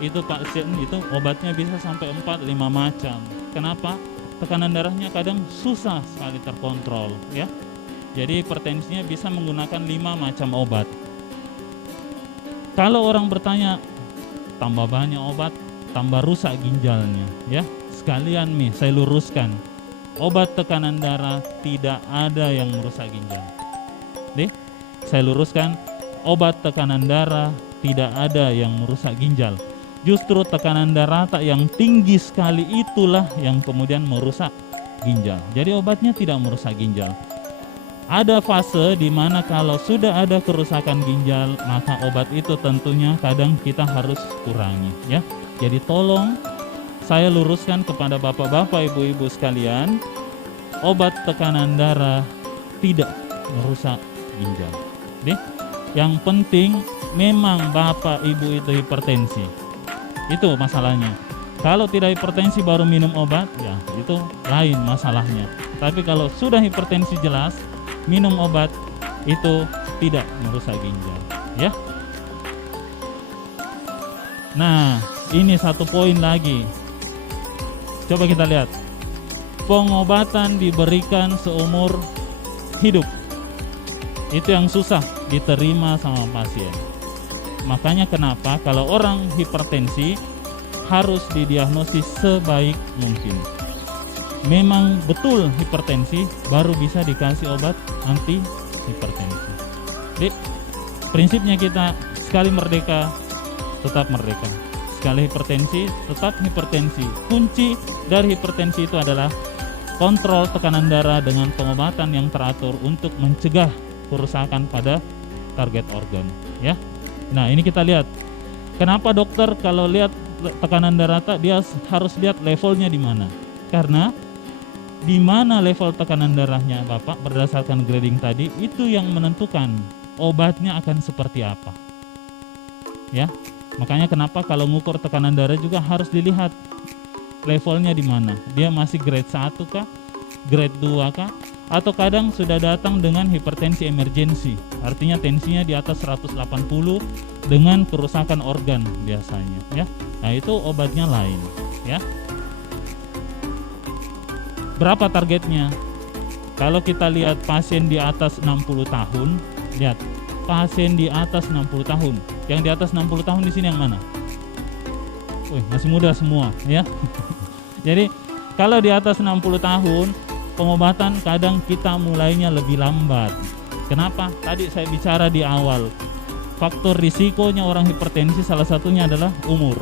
itu pasien itu obatnya bisa sampai 4-5 macam. Kenapa? Tekanan darahnya kadang susah sekali terkontrol, ya. Jadi hipertensinya bisa menggunakan 5 macam obat. Kalau orang bertanya, tambah banyak obat, tambah rusak ginjalnya, ya. Sekalian nih saya luruskan, obat tekanan darah tidak ada yang merusak ginjal. Saya luruskan, obat tekanan darah tidak ada yang merusak ginjal. justru tekanan darah yang tinggi sekali itulah yang kemudian merusak ginjal. Jadi obatnya tidak merusak ginjal. Ada fase di mana kalau sudah ada kerusakan ginjal, maka obat itu tentunya kadang kita harus kurangi, ya. Jadi tolong saya luruskan kepada bapak-bapak, ibu-ibu sekalian, obat tekanan darah tidak merusak ginjal. Jadi, yang penting memang bapak ibu itu hipertensi. Itu masalahnya. Kalau tidak hipertensi baru minum obat, ya itu lain masalahnya. Tapi kalau sudah hipertensi jelas, minum obat itu tidak merusak ginjal, ya. Nah, ini satu poin lagi. Coba kita lihat. Pengobatan diberikan seumur hidup. Itu yang susah diterima sama pasien. Makanya kenapa kalau orang hipertensi harus didiagnosis sebaik mungkin. Memang betul hipertensi baru bisa dikasih obat anti hipertensi. Jadi prinsipnya kita sekali merdeka tetap merdeka. Sekali hipertensi tetap hipertensi. Kunci dari hipertensi itu adalah kontrol tekanan darah dengan pengobatan yang teratur untuk mencegah kerusakan pada target organ, ya. Nah, ini kita lihat. Kenapa dokter kalau lihat tekanan darah dia harus lihat levelnya di mana? Karena di mana level tekanan darahnya Bapak berdasarkan grading tadi itu yang menentukan obatnya akan seperti apa. Ya. Makanya kenapa kalau ngukur tekanan darah juga harus dilihat levelnya di mana. Dia masih grade 1 kah? Grade 2 kah? Atau kadang sudah datang dengan hipertensi emergensi, artinya tensinya di atas 180 dengan kerusakan organ biasanya, ya. Nah, itu obatnya lain, ya. Berapa targetnya? Kalau kita lihat pasien di atas 60 tahun, lihat pasien di atas 60 tahun. Yang di atas 60 tahun di sini yang mana? Wih, masih muda semua, ya. Jadi kalau di atas 60 tahun pengobatan kadang kita mulainya lebih lambat. Kenapa? Tadi saya bicara di awal. Faktor risikonya orang hipertensi salah satunya adalah umur.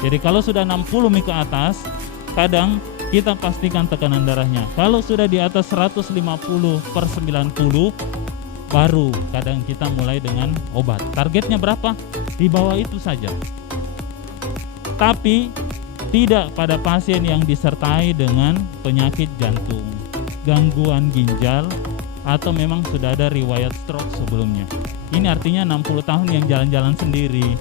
Jadi kalau sudah 60 ke atas, kadang kita pastikan tekanan darahnya. Kalau sudah di atas 150/90, baru kadang kita mulai dengan obat. Targetnya berapa? Di bawah itu saja. Tapi tidak pada pasien yang disertai dengan penyakit jantung, gangguan ginjal, atau memang sudah ada riwayat stroke sebelumnya. Ini artinya 60 tahun yang jalan-jalan sendiri,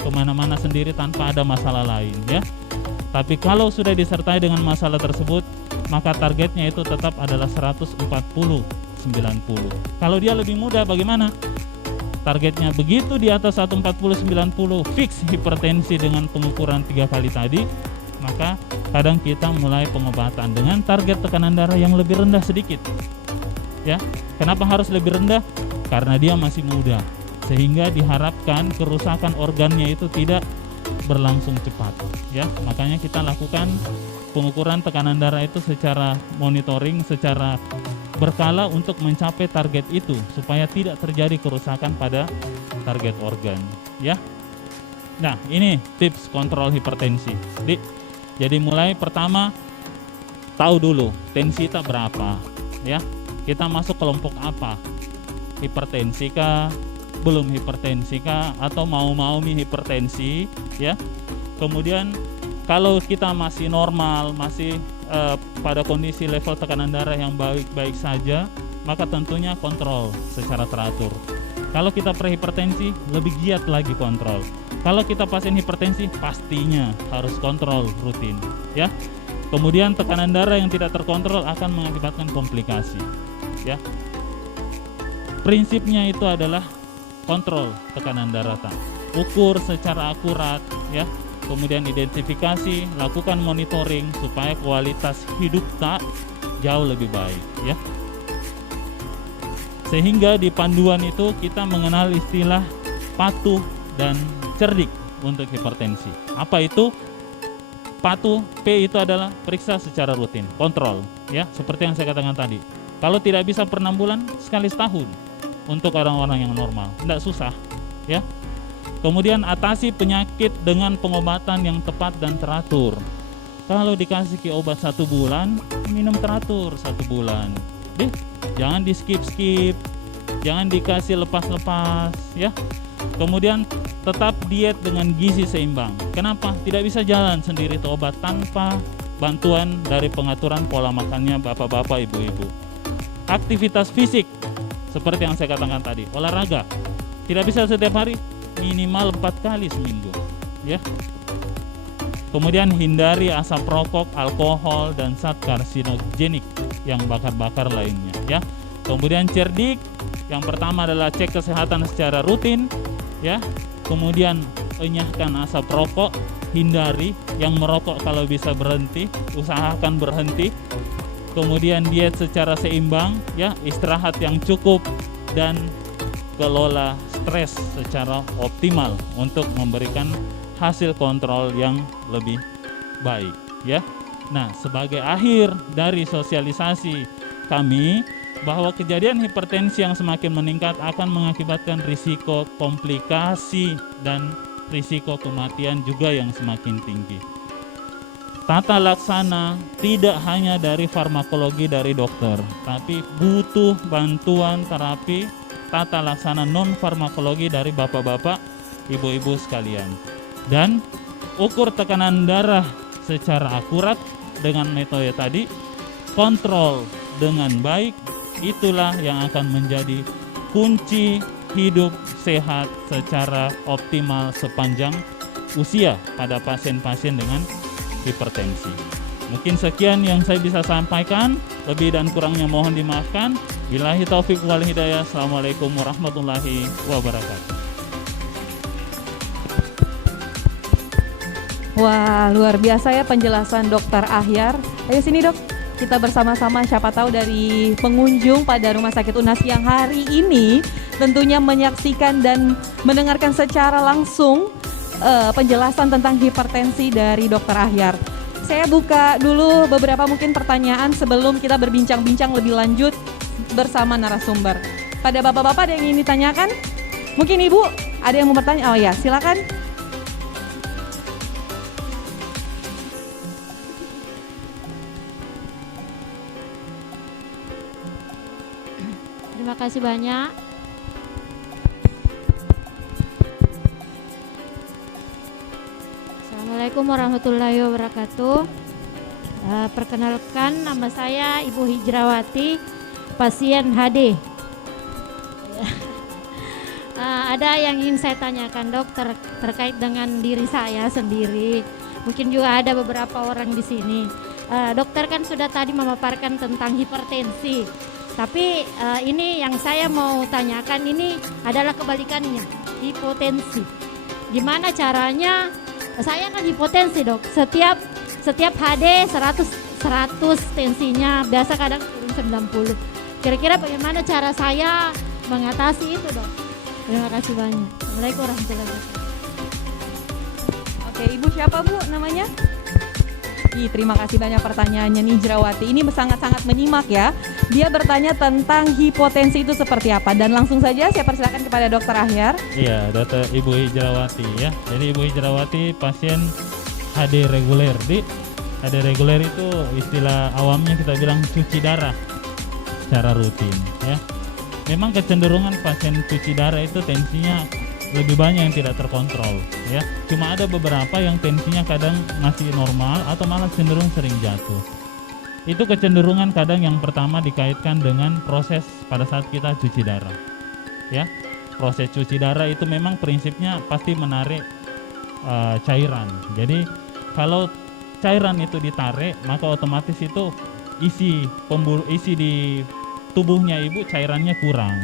kemana-mana sendiri tanpa ada masalah lain, ya. Tapi kalau sudah disertai dengan masalah tersebut, maka targetnya itu tetap adalah 140/90. Kalau dia lebih muda bagaimana? Targetnya begitu di atas 140/90 fix hipertensi dengan pengukuran 3 kali tadi, maka kadang kita mulai pengobatan dengan target tekanan darah yang lebih rendah sedikit. Ya, kenapa harus lebih rendah? Karena dia masih muda, sehingga diharapkan kerusakan organnya itu tidak berlangsung cepat. Ya, makanya kita lakukan pengukuran tekanan darah itu secara monitoring, secara berkala untuk mencapai target itu supaya tidak terjadi kerusakan pada target organ, ya. Nah, ini tips kontrol hipertensi. Jadi mulai pertama tahu dulu tensi kita berapa, ya. Kita masuk kelompok apa? Hipertensi kah? Belum hipertensi kah? Atau mau-mau hipertensi, ya. Kemudian kalau kita masih normal, masih pada kondisi level tekanan darah yang baik-baik saja, maka tentunya kontrol secara teratur. Kalau kita prehipertensi, lebih giat lagi kontrol. Kalau kita pasien hipertensi, pastinya harus kontrol rutin, ya. Kemudian tekanan darah yang tidak terkontrol akan mengakibatkan komplikasi, ya. Prinsipnya itu adalah kontrol tekanan darah, ukur secara akurat, ya. Kemudian identifikasi, lakukan monitoring supaya kualitas hidup tak jauh lebih baik, ya. Sehingga di panduan itu kita mengenal istilah patuh dan cerdik untuk hipertensi. Apa itu? Patuh, P itu adalah periksa secara rutin, kontrol, ya, seperti yang saya katakan tadi. Kalau tidak bisa per 6 bulan, sekali setahun untuk orang-orang yang normal, tidak susah, ya. Kemudian atasi penyakit dengan pengobatan yang tepat dan teratur. Kalau dikasih obat 1 bulan, minum teratur 1 bulan. Jangan di skip, jangan dikasih lepas-lepas ya. Kemudian tetap diet dengan gizi seimbang. Kenapa? Tidak bisa jalan sendiri tuh obat tanpa bantuan dari pengaturan pola makannya bapak-bapak, ibu-ibu. Aktivitas fisik seperti yang saya katakan tadi, olahraga. Tidak bisa setiap hari, minimal 4 kali seminggu ya. Kemudian hindari asap rokok, alkohol, dan zat karsinogenik yang bakar-bakar lainnya ya. Kemudian cerdik, yang pertama adalah cek kesehatan secara rutin ya. Kemudian enyahkan asap rokok, hindari yang merokok, kalau bisa berhenti, usahakan berhenti. Kemudian diet secara seimbang ya, istirahat yang cukup, dan kelola stres secara optimal untuk memberikan hasil kontrol yang lebih baik ya. Nah, sebagai akhir dari sosialisasi kami bahwa kejadian hipertensi yang semakin meningkat akan mengakibatkan risiko komplikasi dan risiko kematian juga yang semakin tinggi. Tata laksana tidak hanya dari farmakologi dari dokter, tapi butuh bantuan terapi tata laksana non farmakologi dari bapak-bapak, ibu-ibu sekalian. Dan ukur tekanan darah secara akurat dengan metode tadi, kontrol dengan baik, itulah yang akan menjadi kunci hidup sehat secara optimal sepanjang usia pada pasien-pasien dengan hipertensi. Mungkin sekian yang saya bisa sampaikan, lebih dan kurangnya mohon dimaafkan. Billahi taufik wal hidayah. Assalamualaikum warahmatullahi wabarakatuh. Wah, luar biasa ya penjelasan Dokter Ahyar. Ayo sini dok, kita bersama-sama, siapa tahu dari pengunjung pada Rumah Sakit UNAS yang hari ini tentunya menyaksikan dan mendengarkan secara langsung penjelasan tentang hipertensi dari Dokter Ahyar. Saya buka dulu beberapa mungkin pertanyaan sebelum kita berbincang-bincang lebih lanjut bersama narasumber. Pada bapak-bapak ada yang ingin ditanyakan? Mungkin ibu ada yang mau bertanya? Oh ya, silakan. Terima kasih banyak. Assalamualaikum warahmatullahi wabarakatuh. Perkenalkan, nama saya Ibu Hijrawati, pasien HD. Ada yang ingin saya tanyakan dok terkait dengan diri saya sendiri. Mungkin juga ada beberapa orang di sini. Dokter kan sudah tadi memaparkan tentang hipertensi. Tapi ini yang saya mau tanyakan ini adalah kebalikannya, hipotensi. Gimana caranya? Saya kan hipotensi dok. Setiap HD 100 tensinya, biasa kadang turun 90. Kira-kira bagaimana cara saya mengatasi itu dok? Terima kasih banyak. Assalamualaikum warahmatullahi wabarakatuh. Oke, ibu siapa bu namanya? Terima kasih banyak pertanyaannya nih Hijrawati. Ini sangat-sangat menyimak ya. Dia bertanya tentang hipotensi itu seperti apa. Dan langsung saja saya persilakan kepada Dokter Ahyar. Iya, Dokter Ibu Hijrawati ya. Jadi Ibu Hijrawati pasien HD reguler. HD reguler itu istilah awamnya kita bilang cuci darah secara rutin ya. Memang kecenderungan pasien cuci darah itu tensinya lebih banyak yang tidak terkontrol ya. Cuma ada beberapa yang tensinya kadang masih normal atau malah cenderung sering jatuh. Itu kecenderungan kadang yang pertama dikaitkan dengan proses pada saat kita cuci darah ya. Proses cuci darah itu memang prinsipnya pasti menarik cairan. Jadi kalau cairan itu ditarik, maka otomatis itu isi di tubuhnya ibu cairannya kurang.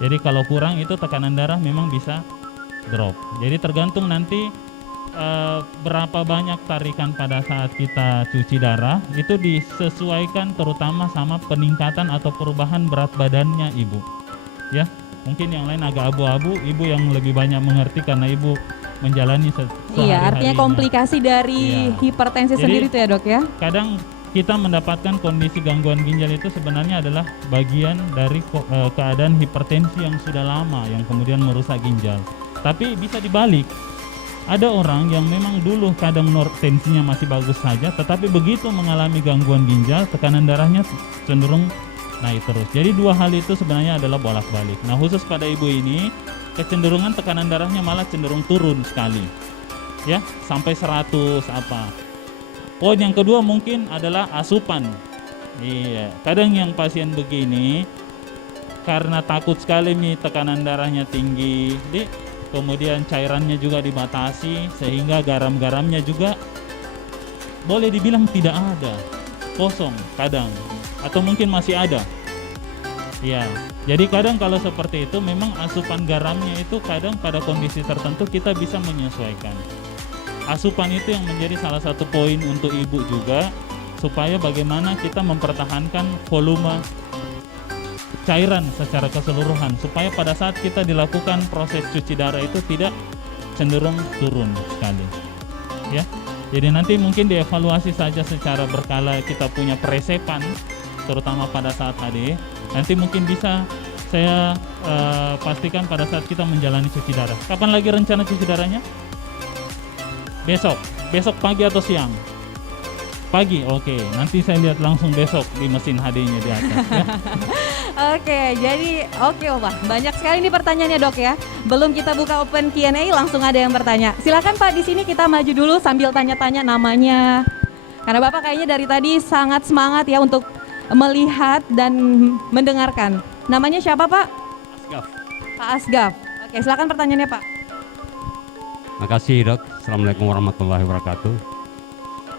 Jadi kalau kurang itu tekanan darah memang bisa drop. Jadi tergantung nanti berapa banyak tarikan pada saat kita cuci darah, itu disesuaikan terutama sama peningkatan atau perubahan berat badannya ibu. Ya, mungkin yang lain agak abu-abu, ibu yang lebih banyak mengerti karena ibu menjalani sehari-harinya. Iya, artinya komplikasi dari hipertensi sendiri itu ya dok ya. Kadang kita mendapatkan kondisi gangguan ginjal itu sebenarnya adalah bagian dari keadaan hipertensi yang sudah lama yang kemudian merusak ginjal. Tapi bisa dibalik. Ada orang yang memang dulu kadang tensinya masih bagus saja, tetapi begitu mengalami gangguan ginjal, tekanan darahnya cenderung naik terus. Jadi dua hal itu sebenarnya adalah bolak-balik. Nah, khusus pada ibu ini, kecenderungan tekanan darahnya malah cenderung turun sekali. Ya, sampai 100 apa. Poin yang kedua mungkin adalah asupan. Iya, kadang yang pasien begini karena takut sekali nih tekanan darahnya tinggi, kemudian cairannya juga dibatasi sehingga garam-garamnya juga boleh dibilang tidak ada, kosong kadang, atau mungkin masih ada. Ya, jadi kadang kalau seperti itu memang asupan garamnya itu kadang pada kondisi tertentu kita bisa menyesuaikan. Asupan itu yang menjadi salah satu poin untuk ibu juga, supaya bagaimana kita mempertahankan volume cairan secara keseluruhan, supaya pada saat kita dilakukan proses cuci darah itu tidak cenderung turun sekali. Ya, jadi nanti mungkin dievaluasi saja secara berkala, kita punya peresepan, terutama pada saat HD. Nanti mungkin bisa saya pastikan pada saat kita menjalani cuci darah. Kapan lagi rencana cuci darahnya? Besok pagi atau siang? Pagi, oke. Nanti saya lihat langsung besok di mesin HD-nya di atas. Ya. Oke, jadi oke Pak. Banyak sekali nih pertanyaannya dok ya. Belum kita buka open Q&A, langsung ada yang bertanya. Silakan Pak, di sini kita maju dulu sambil tanya-tanya namanya. Karena Bapak kayaknya dari tadi sangat semangat ya untuk melihat dan mendengarkan. Namanya siapa Pak? Asgaf. Pak Asgaf. Oke, silakan pertanyaannya Pak. Makasih dok. Assalamualaikum warahmatullahi wabarakatuh.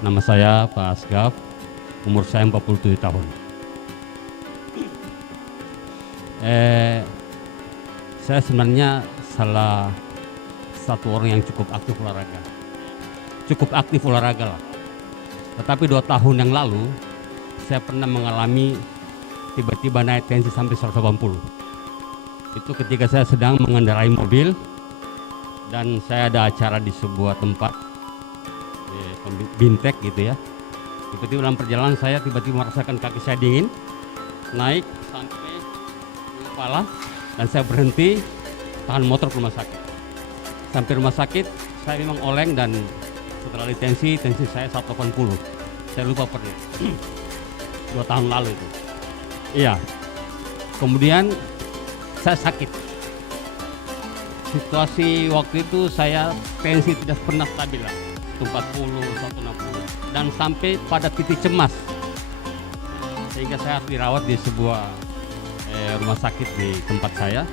Nama saya Pak Asgaf, umur saya 47 tahun. Saya sebenarnya salah satu orang yang cukup aktif olahraga lah. Tetapi 2 tahun yang lalu saya pernah mengalami tiba-tiba naik tensi sampai 180. Itu ketika saya sedang mengendarai mobil dan saya ada acara di sebuah tempat Bintek gitu ya. Tiba-tiba dalam perjalanan saya tiba-tiba merasakan kaki saya dingin, naik sampai kepala, dan saya berhenti tahan motor ke rumah sakit. Sampai rumah sakit saya memang oleng dan setelah tensi saya 180. Saya lupa pernah 2 tahun lalu itu. Iya. Kemudian saya sakit. Situasi waktu itu saya tensi tidak pernah stabil lah. 40, 160, dan sampai pada titik cemas, sehingga saya harus dirawat di sebuah rumah sakit di tempat saya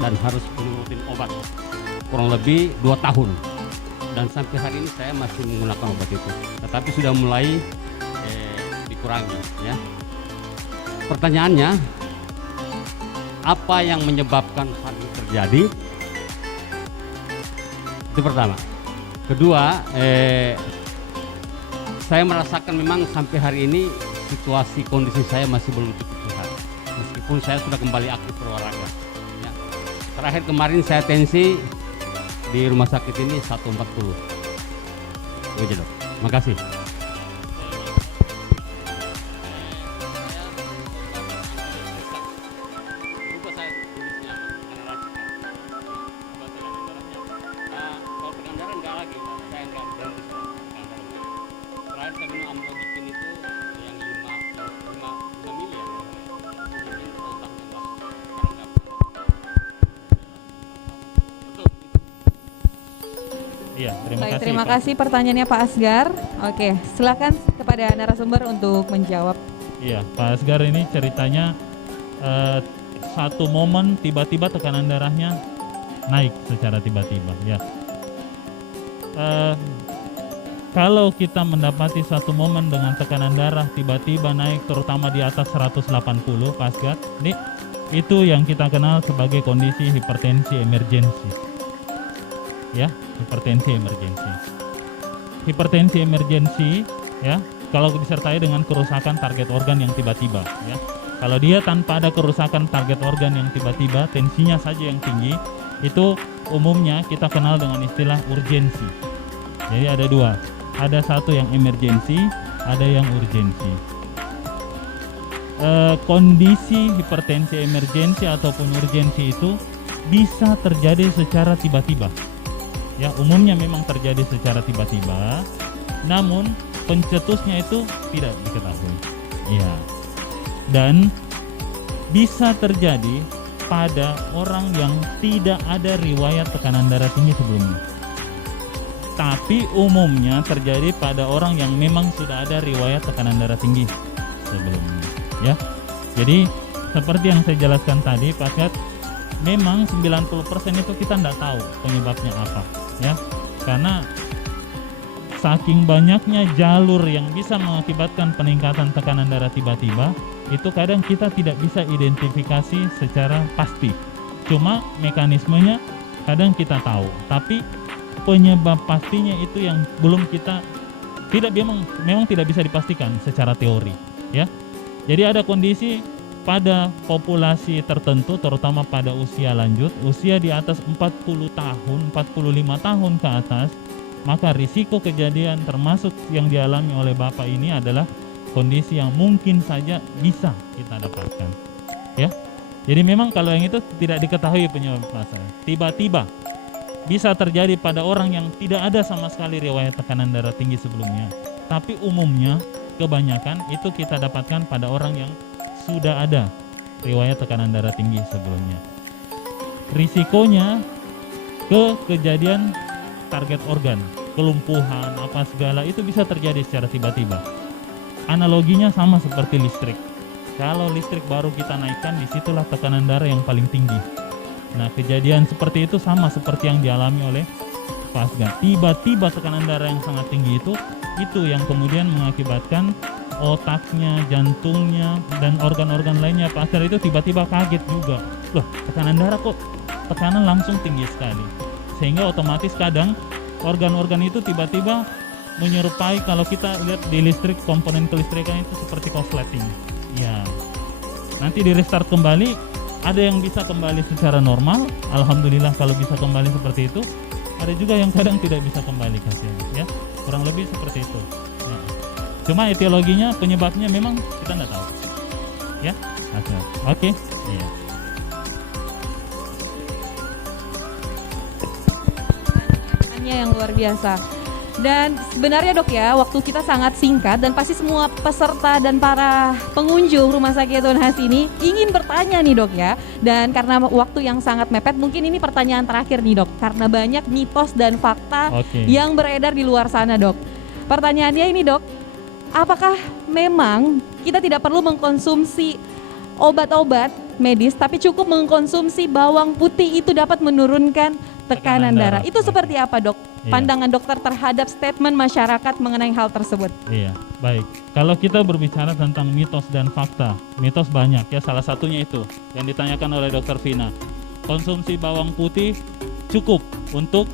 dan harus menurutin obat kurang lebih 2 tahun, dan sampai hari ini saya masih menggunakan obat itu, tetapi sudah mulai dikurangi ya. Pertanyaannya, apa yang menyebabkan hal ini terjadi? Itu pertama. Kedua, saya merasakan memang sampai hari ini situasi kondisi saya masih belum cukup sehat, meskipun saya sudah kembali aktif berolahraga. Ya. Terakhir kemarin saya tensi di rumah sakit ini 140. Begitu dok. Makasih. Iya, Baik, terima kasih pertanyaannya Pak Asgar. Oke, silakan kepada narasumber untuk menjawab. Iya, Pak Asgar ini ceritanya satu momen tiba-tiba tekanan darahnya naik secara tiba-tiba. Ya, kalau kita mendapati satu momen dengan tekanan darah tiba-tiba naik, terutama di atas 180, Pak Asgar, itu yang kita kenal sebagai kondisi hipertensi emergensi. Ya, hipertensi emergensi. Hipertensi emergensi ya, kalau disertai dengan kerusakan target organ yang tiba-tiba ya. Kalau dia tanpa ada kerusakan target organ yang tiba-tiba, tensinya saja yang tinggi, itu umumnya kita kenal dengan istilah urgensi. Jadi ada 2. Ada satu yang emergensi, ada yang urgensi. Kondisi hipertensi emergensi ataupun urgensi itu bisa terjadi secara tiba-tiba. Ya, umumnya memang terjadi secara tiba-tiba, namun pencetusnya itu tidak diketahui. Ya. Dan bisa terjadi pada orang yang tidak ada riwayat tekanan darah tinggi sebelumnya. Tapi umumnya terjadi pada orang yang memang sudah ada riwayat tekanan darah tinggi sebelumnya, ya. Jadi seperti yang saya jelaskan tadi, Pak Kat, memang 90% itu kita tidak tahu penyebabnya apa, ya. Karena saking banyaknya jalur yang bisa mengakibatkan peningkatan tekanan darah tiba-tiba, itu kadang kita tidak bisa identifikasi secara pasti. Cuma mekanismenya kadang kita tahu, tapi penyebab pastinya itu yang belum kita memang tidak bisa dipastikan secara teori, ya. Jadi ada kondisi pada populasi tertentu, terutama pada usia lanjut, usia di atas 40 tahun, 45 tahun ke atas, maka risiko kejadian termasuk yang dialami oleh Bapak ini adalah kondisi yang mungkin saja bisa kita dapatkan, ya. Jadi memang kalau yang itu tidak diketahui penyebab masalah, tiba-tiba bisa terjadi pada orang yang tidak ada sama sekali riwayat tekanan darah tinggi sebelumnya. Tapi umumnya kebanyakan itu kita dapatkan pada orang yang sudah ada riwayat tekanan darah tinggi sebelumnya. Risikonya ke kejadian target organ, kelumpuhan, apa segala itu bisa terjadi secara tiba-tiba. Analoginya sama seperti listrik. Kalau listrik baru kita naikkan, disitulah tekanan darah yang paling tinggi. Nah, kejadian seperti itu sama seperti yang dialami oleh Pasga. Tiba-tiba tekanan darah yang sangat tinggi itu yang kemudian mengakibatkan otaknya, jantungnya, dan organ-organ lainnya Pasga itu tiba-tiba kaget juga. Loh, tekanan darah kok tekanan langsung tinggi sekali. Sehingga otomatis kadang organ-organ itu tiba-tiba menyerupai kalau kita lihat di listrik, komponen kelistrikan itu seperti korsleting. Ya. Nanti di restart kembali, ada yang bisa kembali secara normal, alhamdulillah kalau bisa kembali seperti itu. Ada juga yang kadang tidak bisa kembali hasilnya, ya. Kurang lebih seperti itu. Ya. Cuma etiologinya, penyebabnya memang kita nggak tahu. Ya. Oke. Iya. Yang luar biasa. Dan sebenarnya Dok ya, waktu kita sangat singkat dan pasti semua peserta dan para pengunjung Rumah Sakit Unhas ini ingin bertanya nih Dok ya. Dan karena waktu yang sangat mepet, mungkin ini pertanyaan terakhir nih Dok, karena banyak mitos dan fakta yang beredar di luar sana Dok. Pertanyaannya ini Dok, apakah memang kita tidak perlu mengkonsumsi obat-obat medis, tapi cukup mengkonsumsi bawang putih itu dapat menurunkan tekanan darah? Itu seperti apa Dok? Pandangan dokter terhadap statement masyarakat mengenai hal tersebut. Iya, baik. Kalau kita berbicara tentang mitos dan fakta, mitos banyak ya, salah satunya itu yang ditanyakan oleh Dokter Vina. Konsumsi bawang putih cukup untuk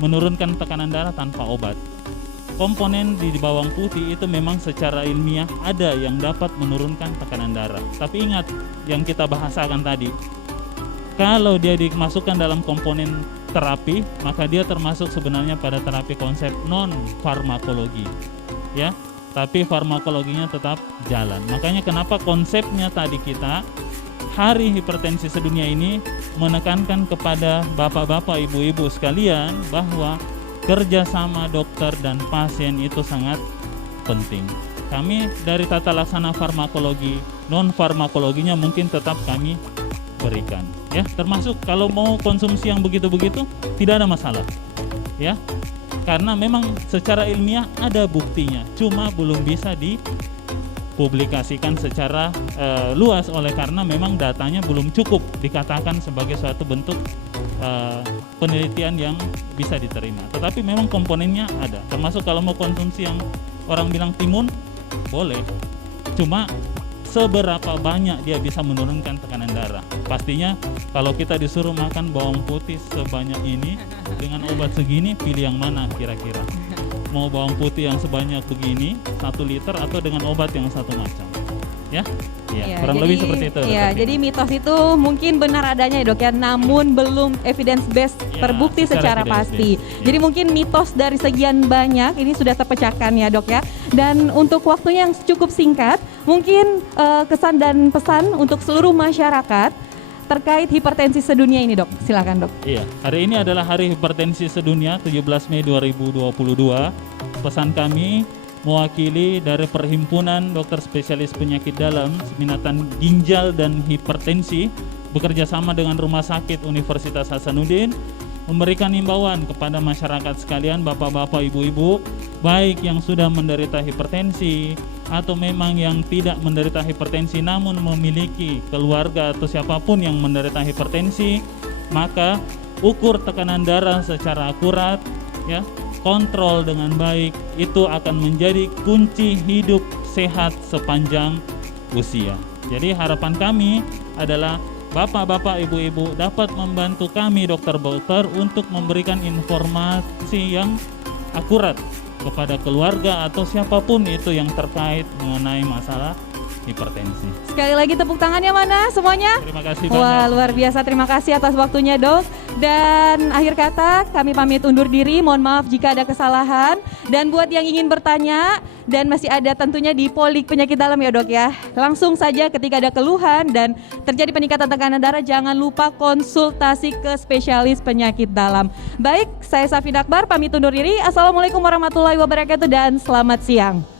menurunkan tekanan darah tanpa obat. Komponen di bawang putih itu memang secara ilmiah ada yang dapat menurunkan tekanan darah. Tapi ingat yang kita bahasakan tadi, kalau dia dimasukkan dalam komponen terapi, maka dia termasuk sebenarnya pada terapi konsep non farmakologi, ya. Tapi farmakologinya tetap jalan. Makanya kenapa konsepnya tadi kita Hari Hipertensi Sedunia ini menekankan kepada bapak-bapak, ibu-ibu sekalian bahwa kerjasama dokter dan pasien itu sangat penting. Kami dari tata laksana farmakologi, non farmakologinya mungkin tetap kami berikan, ya, termasuk kalau mau konsumsi yang begitu-begitu tidak ada masalah, ya, karena memang secara ilmiah ada buktinya, cuma belum bisa dipublikasikan secara luas oleh karena memang datanya belum cukup dikatakan sebagai suatu bentuk penelitian yang bisa diterima. Tetapi memang komponennya ada, termasuk kalau mau konsumsi yang orang bilang timun boleh, cuma seberapa banyak dia bisa menurunkan tekanan darah. Pastinya kalau kita disuruh makan bawang putih sebanyak ini dengan obat segini, pilih yang mana kira-kira? Mau bawang putih yang sebanyak begini 1 liter atau dengan obat yang satu macam, ya? Ya, kurang lebih seperti itu. Ya, jadi mitos itu mungkin benar adanya ya Dok ya, namun belum evidence based terbukti secara pasti. Jadi mungkin mitos dari sekian banyak ini sudah terpecahkan ya Dok ya. Dan untuk waktunya yang cukup singkat, mungkin kesan dan pesan untuk seluruh masyarakat terkait hipertensi sedunia ini, Dok? Silakan, Dok. Iya, hari ini adalah Hari Hipertensi Sedunia 17 Mei 2022. Pesan kami mewakili dari Perhimpunan Dokter Spesialis Penyakit Dalam, Seminatan Ginjal dan Hipertensi, bekerja sama dengan Rumah Sakit Universitas Hasanuddin, memberikan himbauan kepada masyarakat sekalian, bapak-bapak, ibu-ibu, baik yang sudah menderita hipertensi atau memang yang tidak menderita hipertensi namun memiliki keluarga atau siapapun yang menderita hipertensi, maka ukur tekanan darah secara akurat, ya, kontrol dengan baik, itu akan menjadi kunci hidup sehat sepanjang usia. Jadi harapan kami adalah bapak-bapak, ibu-ibu dapat membantu kami dokter-dokter untuk memberikan informasi yang akurat kepada keluarga atau siapapun itu yang terkait mengenai masalah hipertensi. Sekali lagi tepuk tangannya mana semuanya? Terima kasih Wah, banyak. luar biasa. Terima kasih atas waktunya, Dok. Dan akhir kata, kami pamit undur diri. Mohon maaf jika ada kesalahan. Dan buat yang ingin bertanya, dan masih ada tentunya di Polik Penyakit Dalam ya, Dok ya. Langsung saja ketika ada keluhan dan terjadi peningkatan tekanan darah, jangan lupa konsultasi ke spesialis penyakit dalam. Baik, saya Safina Akbar pamit undur diri. Assalamualaikum warahmatullahi wabarakatuh dan selamat siang.